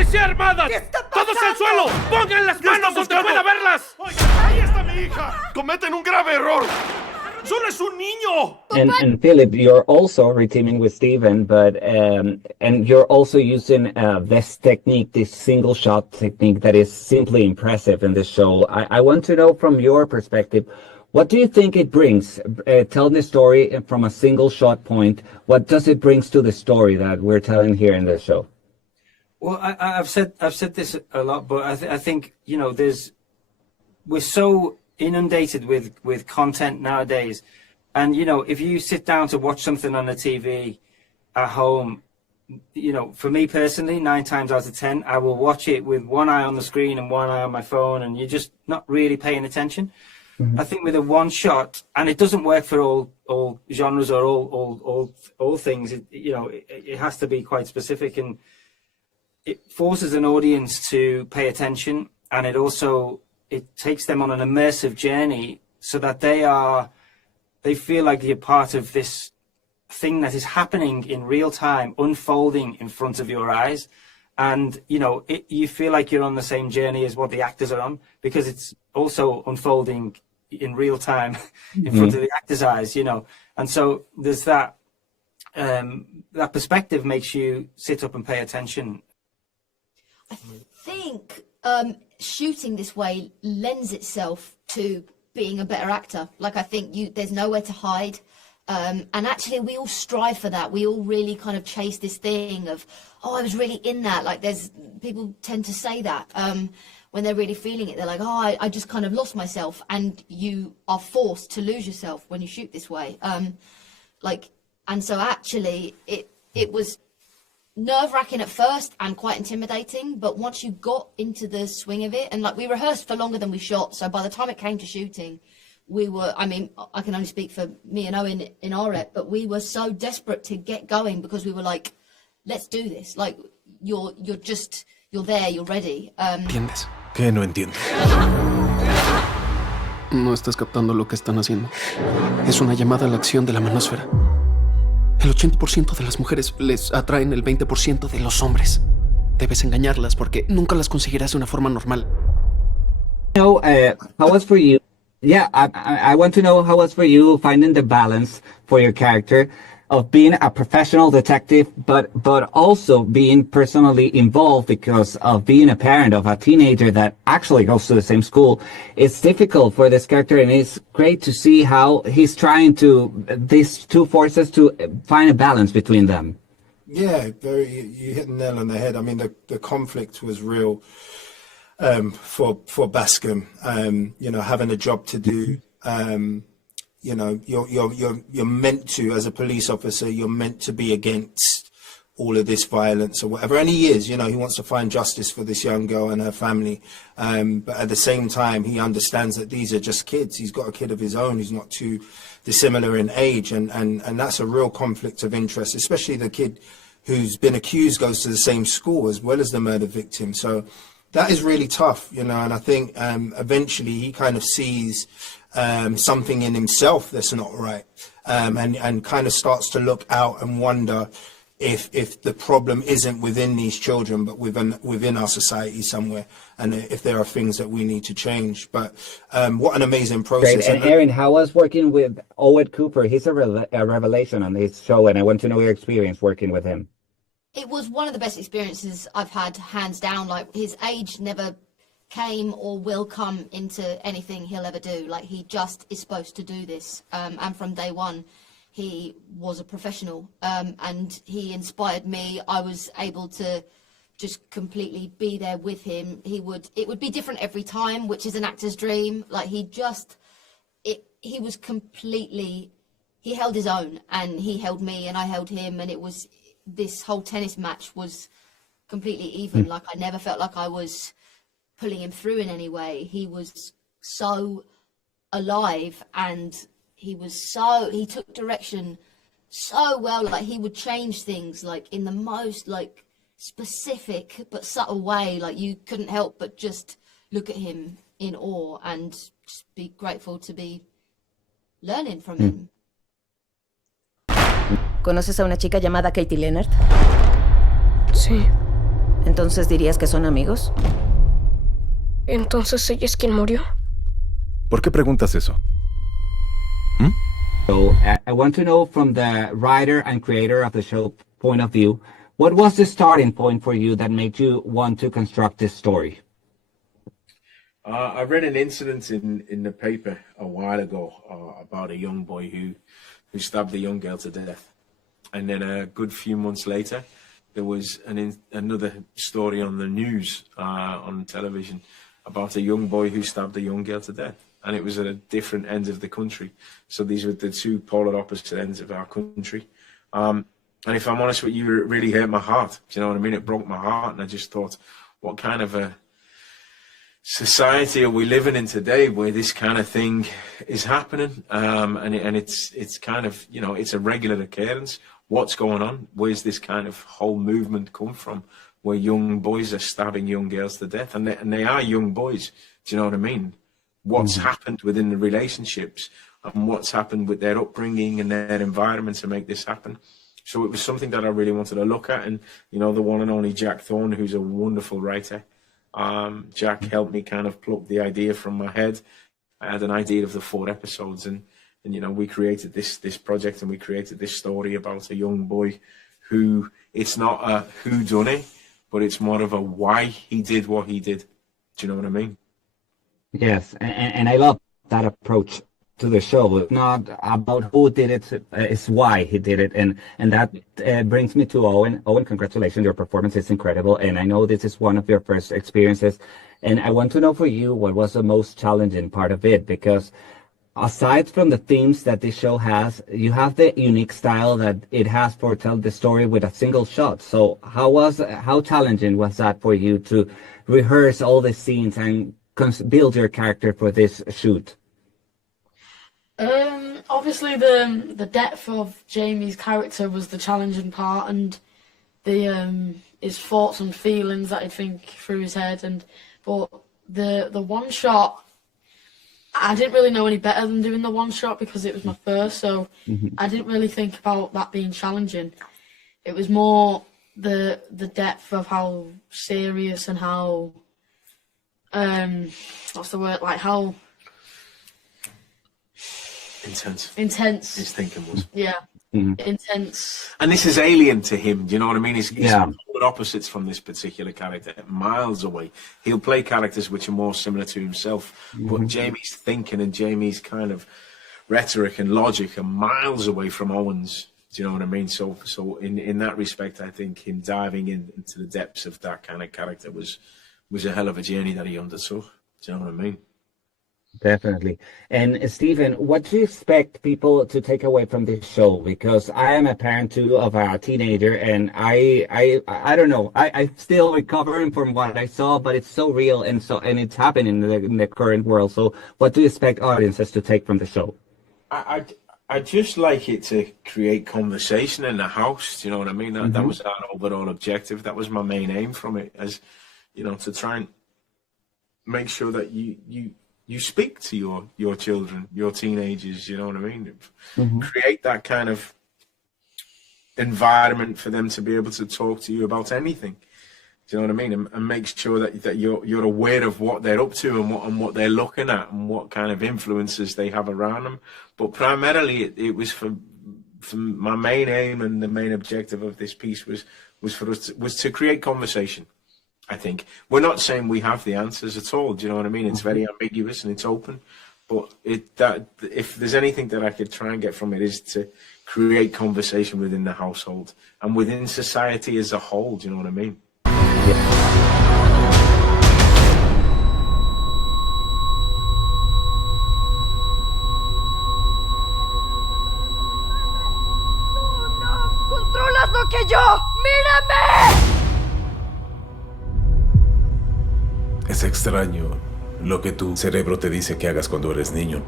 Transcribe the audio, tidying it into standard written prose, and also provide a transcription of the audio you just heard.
¡Policía armada! ¿Qué está pasando? ¡Todos al suelo! ¡Pongan las manos donde pueda verlas! Oiga, ahí está mi hija. Cometen un grave error. ¡Solo es un niño! And Philip, you're also reteaming with Steven, but and you're also using this technique, this single shot technique that is simply impressive in this show. I want to know from your perspective, what do you think it brings? Telling the story from a single shot point, what does it brings to the story that we're telling here in the show? Well, I've said this a lot, but I think we're so inundated with content nowadays, and if you sit down to watch something on the TV at home, for me personally, 9 times out of 10 I will watch it with one eye on the screen and one eye on my phone, and you're just not really paying attention. I think with a one shot, and it doesn't work for all genres or all things, it has to be quite specific, and it forces an audience to pay attention, and it takes them on an immersive journey so that they feel like you're part of this thing that is happening in real time, unfolding in front of your eyes. And, you feel like you're on the same journey as what the actors are on, because it's also unfolding in real time in front of the actors' eyes, And so there's that perspective makes you sit up and pay attention. I think shooting this way lends itself to being a better actor. Like, I think there's nowhere to hide. And actually, we all strive for that. We all really kind of chase this thing of, oh, I was really in that. Like, people tend to say that when they're really feeling it. They're like, oh, I just kind of lost myself. And you are forced to lose yourself when you shoot this way. And so actually, it was nerve-wracking at first and quite intimidating, but once you got into the swing of it, and we rehearsed for longer than we shot, so by the time it came to shooting, I can only speak for me and Owen in our rep, but we were so desperate to get going because we were like, let's do this. Like, you're there, you're ready. ¿Entiendes? ¿Qué no entiendo? No estás captando lo que están haciendo. Es una llamada a la acción de la manósfera. El 80% de las mujeres les atraen el 20% de los hombres. Debes engañarlas porque nunca las conseguirás de una forma normal. How was for you? Yeah, I want to know how was for you finding the balance for your character of being a professional detective, but also being personally involved because of being a parent of a teenager that actually goes to the same school. It's difficult for this character, and it's great to see how he's trying these two forces to find a balance between them. Yeah, you hit the nail on the head. I mean, the conflict was real for Bascom. Having a job to do. You're meant to, as a police officer, you're meant to be against all of this violence or whatever. And he is, he wants to find justice for this young girl and her family. But at the same time, he understands that these are just kids. He's got a kid of his own who's not too dissimilar in age. And that's a real conflict of interest, especially the kid who's been accused goes to the same school as well as the murder victim. So that is really tough, and I think eventually he kind of sees something in himself that's not right, and kind of starts to look out and wonder if the problem isn't within these children, but within our society somewhere, and if there are things that we need to change. But what an amazing process. Great. And Erin, how was working with Owen Cooper? He's a revelation on this show, and I want to know your experience working with him. It was one of the best experiences I've had, hands down. Like, his age never came or will come into anything he'll ever do. Like, he just is supposed to do this. And from day one, he was a professional, and he inspired me. I was able to just completely be there with him. It would be different every time, which is an actor's dream. Like, he was completely, he held his own, and he held me and I held him, and this whole tennis match was completely even. Like, I never felt like I was pulling him through in any way. He was so alive, and he took direction so well. Like, he would change things like in the most like specific but subtle way. Like, you couldn't help but just look at him in awe and just be grateful to be learning from him. ¿Conoces a una chica llamada Katie Leonard? Sí. Entonces, ¿dirías que son amigos? Entonces ella es quien murió. ¿Por qué preguntas eso? So I want to know from the writer and creator of the show point of view, what was the starting point for you that made you want to construct this story? I read an incident in the paper a while ago about a young boy who stabbed a young girl to death. And then a good few months later, there was another story on the news, on television, about a young boy who stabbed a young girl to death. And it was at a different end of the country. So these were the two polar opposite ends of our country. And if I'm honest with you, it really hurt my heart. Do you know what I mean? It broke my heart. And I just thought, what kind of a society are we living in today where this kind of thing is happening? And it's kind of, you know, it's a regular occurrence. What's going on? Where's this kind of whole movement come from where young boys are stabbing young girls to death? And they are young boys. Do you know what I mean? What's happened within the relationships and what's happened with their upbringing and their environment to make this happen. So it was something that I really wanted to look at. And, you know, the one and only Jack Thorne, who's a wonderful writer, Jack helped me kind of pluck the idea from my head. I had an idea of the 4 episodes and you know, we created this project and we created this story about a young boy who, it's not a whodunit, but it's more of a why he did what he did. Do you know what I mean? Yes, and I love that approach to the show. It's not about who did it, it's why he did it. And that brings me to Owen. Owen, congratulations, your performance is incredible. And I know this is one of your first experiences. And I want to know for you, what was the most challenging part of it? Because aside from the themes that this show has, you have the unique style that it has for telling the story with a single shot. So how challenging was that for you to rehearse all the scenes and build your character for this shoot? Obviously the depth of Jamie's character was the challenging part, and the his thoughts and feelings that he'd think through his head. But the one shot, I didn't really know any better than doing the one shot because it was my first, so I didn't really think about that being challenging. It was more the depth of how serious and how what's the word, like how intense his thinking was. Yeah. Intense. And this is alien to him, do you know what I mean? He's polar opposites from this particular character, miles away. He'll play characters which are more similar to himself, but Jamie's thinking and Jamie's kind of rhetoric and logic are miles away from Owen's. Do you know what I mean? So in that respect, I think him diving into the depths of that kind of character was a hell of a journey that he undertook. Do you know what I mean? Definitely. And Stephen, what do you expect people to take away from this show? Because I am a parent too of a teenager, and I don't know. I'm still recovering from what I saw, but it's so real and it's happening in the current world. So, what do you expect audiences to take from the show? I just like it to create conversation in the house. Do you know what I mean? That was our overall objective. That was my main aim from it, as you know, to try and make sure that you speak to your children, your teenagers, you know what I mean? Create that kind of environment for them to be able to talk to you about anything. Do you know what I mean? And make sure that you're aware of what they're up to and what they're looking at and what kind of influences they have around them. But primarily it was for my main aim, and the main objective of this piece was to create conversation. I think we're not saying we have the answers at all. Do you know what I mean? It's very ambiguous and it's open, but if there's anything that I could try and get from it is to create conversation within the household and within society as a whole. Do you know what I mean? ¡No controlas lo que yo! ¡Mírame! Es extraño lo que tu cerebro te dice que hagas cuando eres niño.